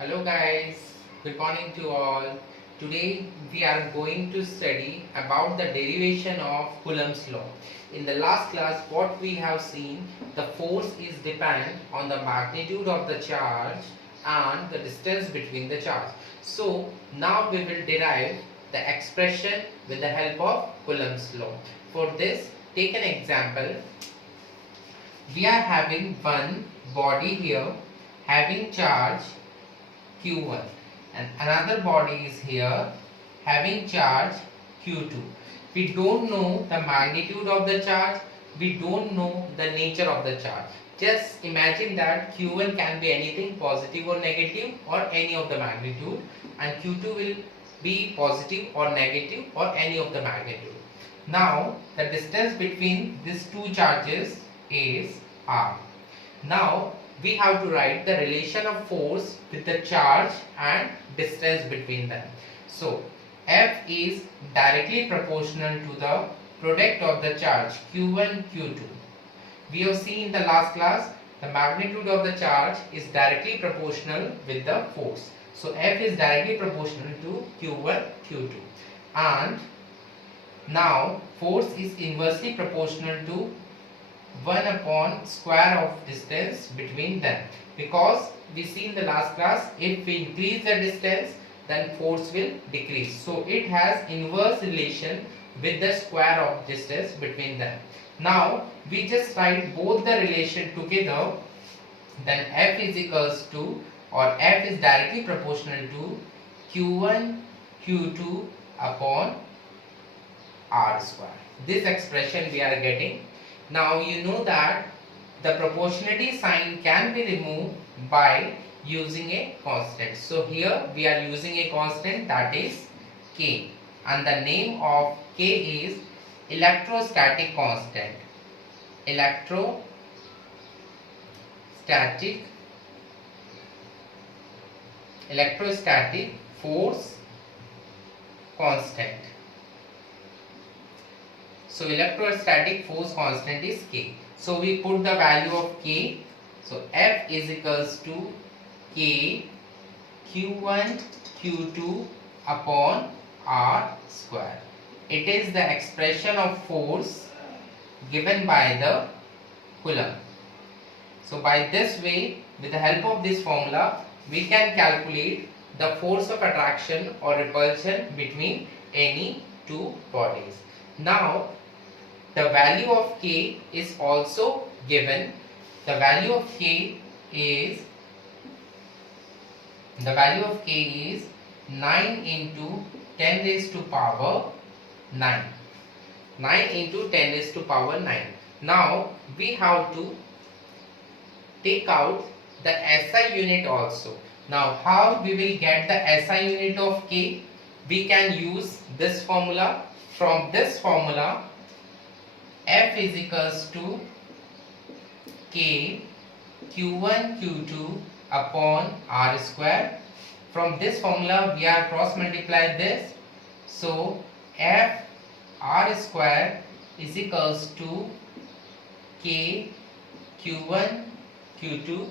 Hello guys, good morning to all. Today we are going to study about the derivation of Coulomb's law. In the last class what we have seen, the force is dependent on the magnitude of the charge and the distance between the charge. So now we will derive the expression with the help of Coulomb's law. For this, take an example. We are having one body here having charge Q1 and another body is here having charge Q2. We don't know the magnitude of the charge, we don't know the nature of the charge. Just imagine that Q1 can be anything positive or negative or any of the magnitude, and Q2 will be positive or negative or any of the magnitude. Now the distance between these two charges is R. Now we have to write the relation of force with the charge and distance between them. So F is directly proportional to the product of the charge Q1 Q2. We have seen in the last class the magnitude of the charge is directly proportional with the force. So F is directly proportional to Q1 Q2, and now force is inversely proportional to 1 upon square of distance between them, because we see in the last class if we increase the distance then force will decrease. So it has inverse relation with the square of distance between them. Now we just write both the relation together, then F is equals to, or F is directly proportional to Q1 Q2 upon R square. This expression we are getting. Now you know that the proportionality sign can be removed by using a constant. So here we are using a constant, that is K, and the name of K is electrostatic constant. Electrostatic force constant. So electrostatic force constant is K. So we put the value of K. So F is equals to K Q1 Q2 upon R square. It is the expression of force given by the Coulomb. So by this way, with the help of this formula, we can calculate the force of attraction or repulsion between any two bodies. Now the value of K is also given. The value of K is 9 into 10 raised to power 9. 9 into 10 raised to power 9. Now we have to take out the SI unit also. Now how we will get the SI unit of K? We can use this formula. From this formula, F is equals to K Q1 Q2 upon R square. From this formula we are cross multiply this. So F R square is equals to K Q1 Q2.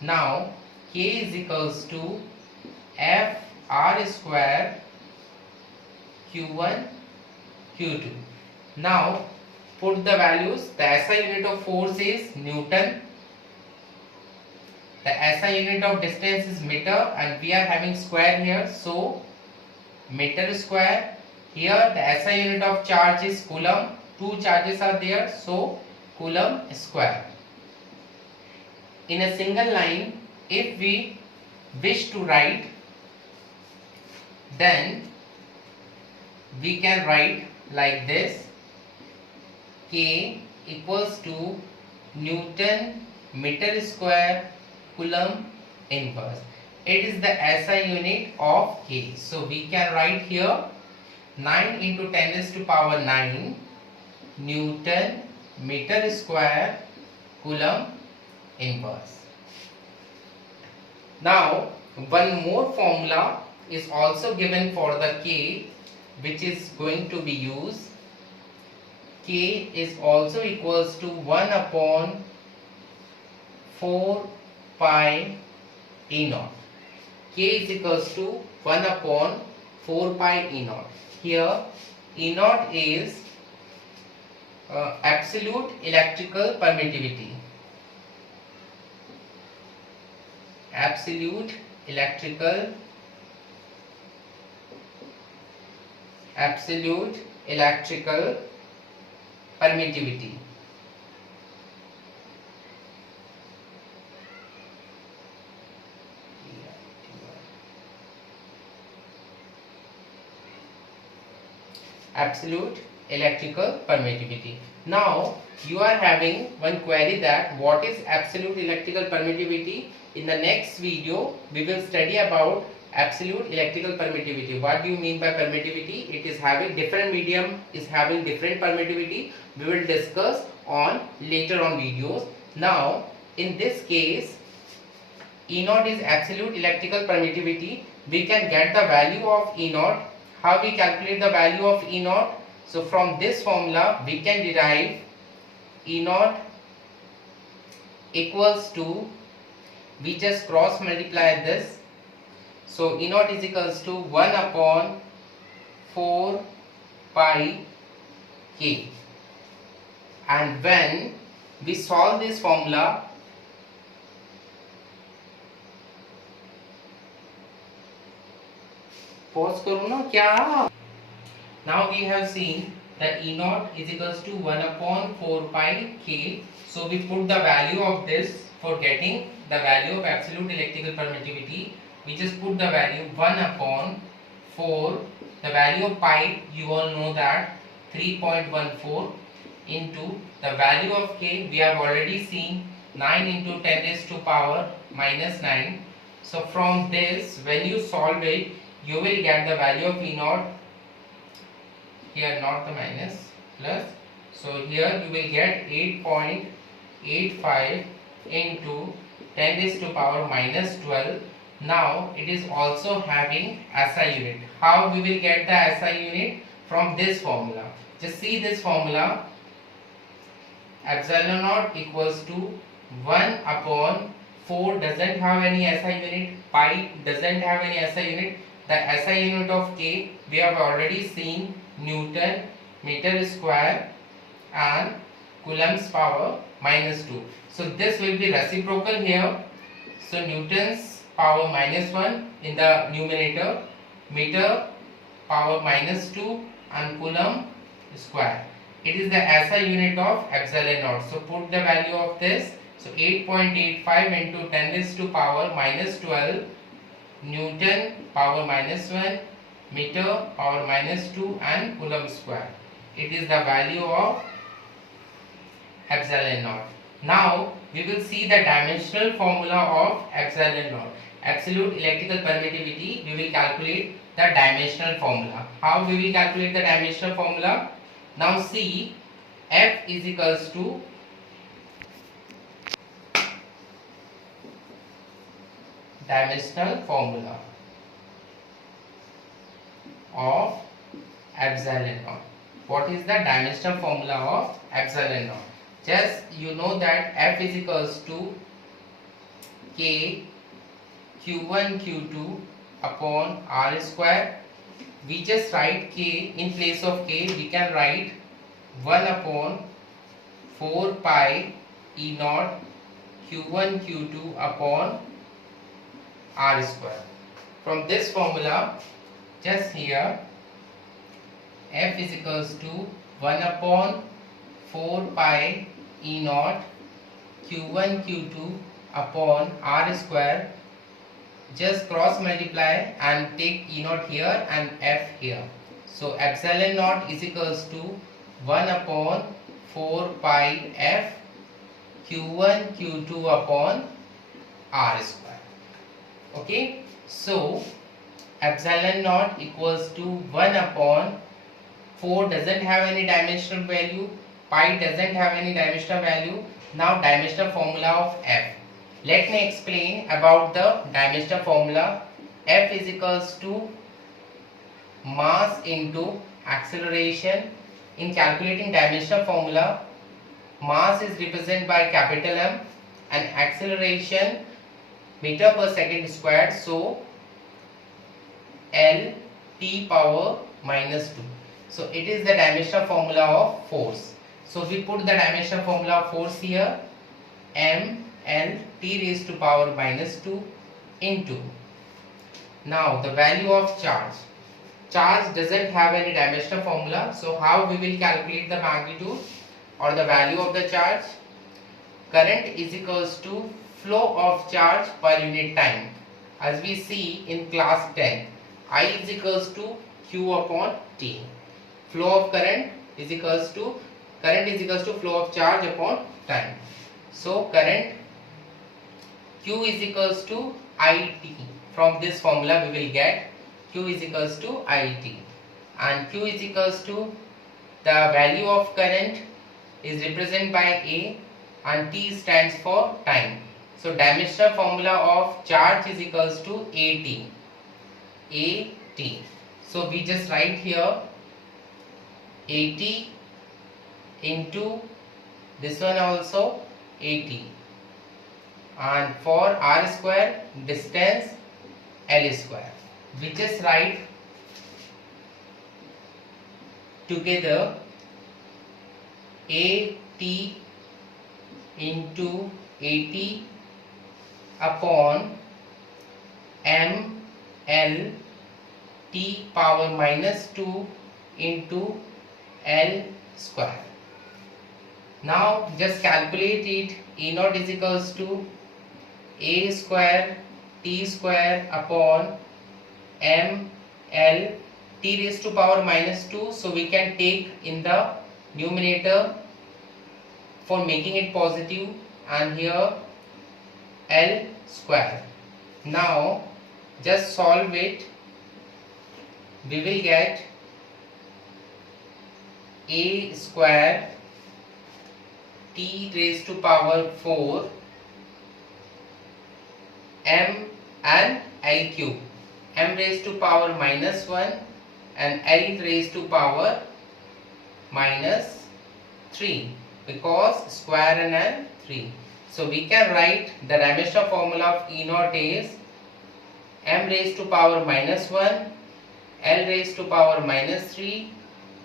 Now K is equals to F R square Q1 Q2. Now put the values. The SI unit of force is Newton. The SI unit of distance is meter, and we are having square here, so meter square. Here the SI unit of charge is Coulomb. Two charges are there, so Coulomb square. In a single line, if we wish to write, then we can write like this: K equals to Newton meter square Coulomb inverse. It is the SI unit of K. So we can write here 9 into 10 raised to power 9 Newton meter square Coulomb inverse. Now one more formula is also given for the K, which is going to be used. K is also equals to 1 upon 4 pi E naught. K is equals to 1 upon 4 pi E naught. Here E naught is absolute electrical permittivity. Absolute electrical permittivity. Absolute electrical permittivity. Now you are having one query that what is absolute electrical permittivity. In the next video we will study about absolute electrical permittivity. What do you mean by permittivity? It is having different medium, is having different permittivity. We will discuss on later on videos. Now in this case E naught is absolute electrical permittivity. We can get the value of E naught. How we calculate the value of E naught? So from this formula we can derive E naught equals to, we just cross multiply this. So E naught is equals to 1 upon 4 pi K. And when we solve this formula, pause करो ना क्या? Now we have seen that E naught is equals to 1 upon 4 pi K. So we put the value of this for getting the value of absolute electrical permittivity. We just put the value 1 upon 4. The value of pi, you all know that 3.14 into the value of K. We have already seen 9 into 10 raised to power minus 9. So from this, when you solve it, you will get the value of E naught. Here not the minus, plus. So here you will get 8.85 into 10 raised to power minus 12. Now it is also having SI unit. How we will get the SI unit? From this formula. Just see this formula. Epsilon naught equals to 1 upon 4 doesn't have any SI unit. Pi doesn't have any SI unit. The SI unit of K we have already seen, Newton meter square and Coulomb's power minus 2. So this will be reciprocal here. So Newton's power minus 1 in the numerator, meter power minus 2 and Coulomb square. It is the SI unit of epsilon naught. So put the value of this. So 8.85 into 10 raised to power minus 12 Newton power minus 1, meter power minus 2 and Coulomb square. It is the value of epsilon naught. Now we will see the dimensional formula of epsilon naught. Absolute electrical permittivity, we will calculate the dimensional formula. How we will calculate the dimensional formula? Now see, F is equals to dimensional formula of epsilon naught. What is the dimensional formula of epsilon naught? Just you know that F is equals to K Q1 Q2 upon R square. We just write K in place of K. We can write 1 upon 4 pi E naught Q1 Q2 upon R square. From this formula, just here F is equals to 1 upon 4 pi E naught Q1 Q2 upon R square. Just cross multiply and take E naught here and F here. So epsilon naught is equals to 1 upon 4 pi F Q1 Q2 upon R square. Okay, so epsilon naught equals to 1 upon 4 doesn't have any dimensional value, pi doesn't have any dimensional value. Now dimensional formula of F. Let me explain about the dimensional formula. F is equals to mass into acceleration. In calculating dimensional formula, mass is represented by capital M and acceleration meter per second squared. So L T power minus 2. So it is the dimensional formula of force. So we put the dimensional formula of force here, M L T raised to power minus 2 into. Now the value of charge. Charge doesn't have any dimensional formula, so how we will calculate the magnitude or the value of the charge? Current is equals to flow of charge per unit time. As we see in class 10, I is equals to Q upon T. Flow of current is equals to flow of charge upon time. So current Q is equals to IT. From this formula we will get Q is equals to IT, and Q is equals to the value of current is represented by A and T stands for time. So dimensional formula of charge is equals to AT. So we just write here AT into this one also AT, and for R square distance L square. We just write together AT into AT upon ML T power minus 2 into L square. Now just calculate it. E naught is equals to A square T square upon M L T raised to power minus 2. So we can take in the numerator for making it positive, and here L square. Now just solve it. We will get A square T raised to power 4 M and L cube. M raised to power minus 1 and L raised to power minus 3, because square and L 3. So we can write the dimensional formula of E naught is M raised to power minus 1, L raised to power minus 3,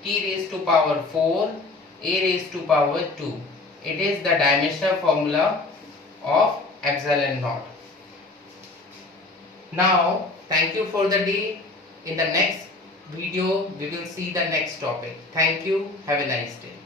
T raised to power 4, A raised to power 2. It is the dimensional formula of epsilon naught. Now thank you for the day. In the next video we will see the next topic. Thank you. Have a nice day.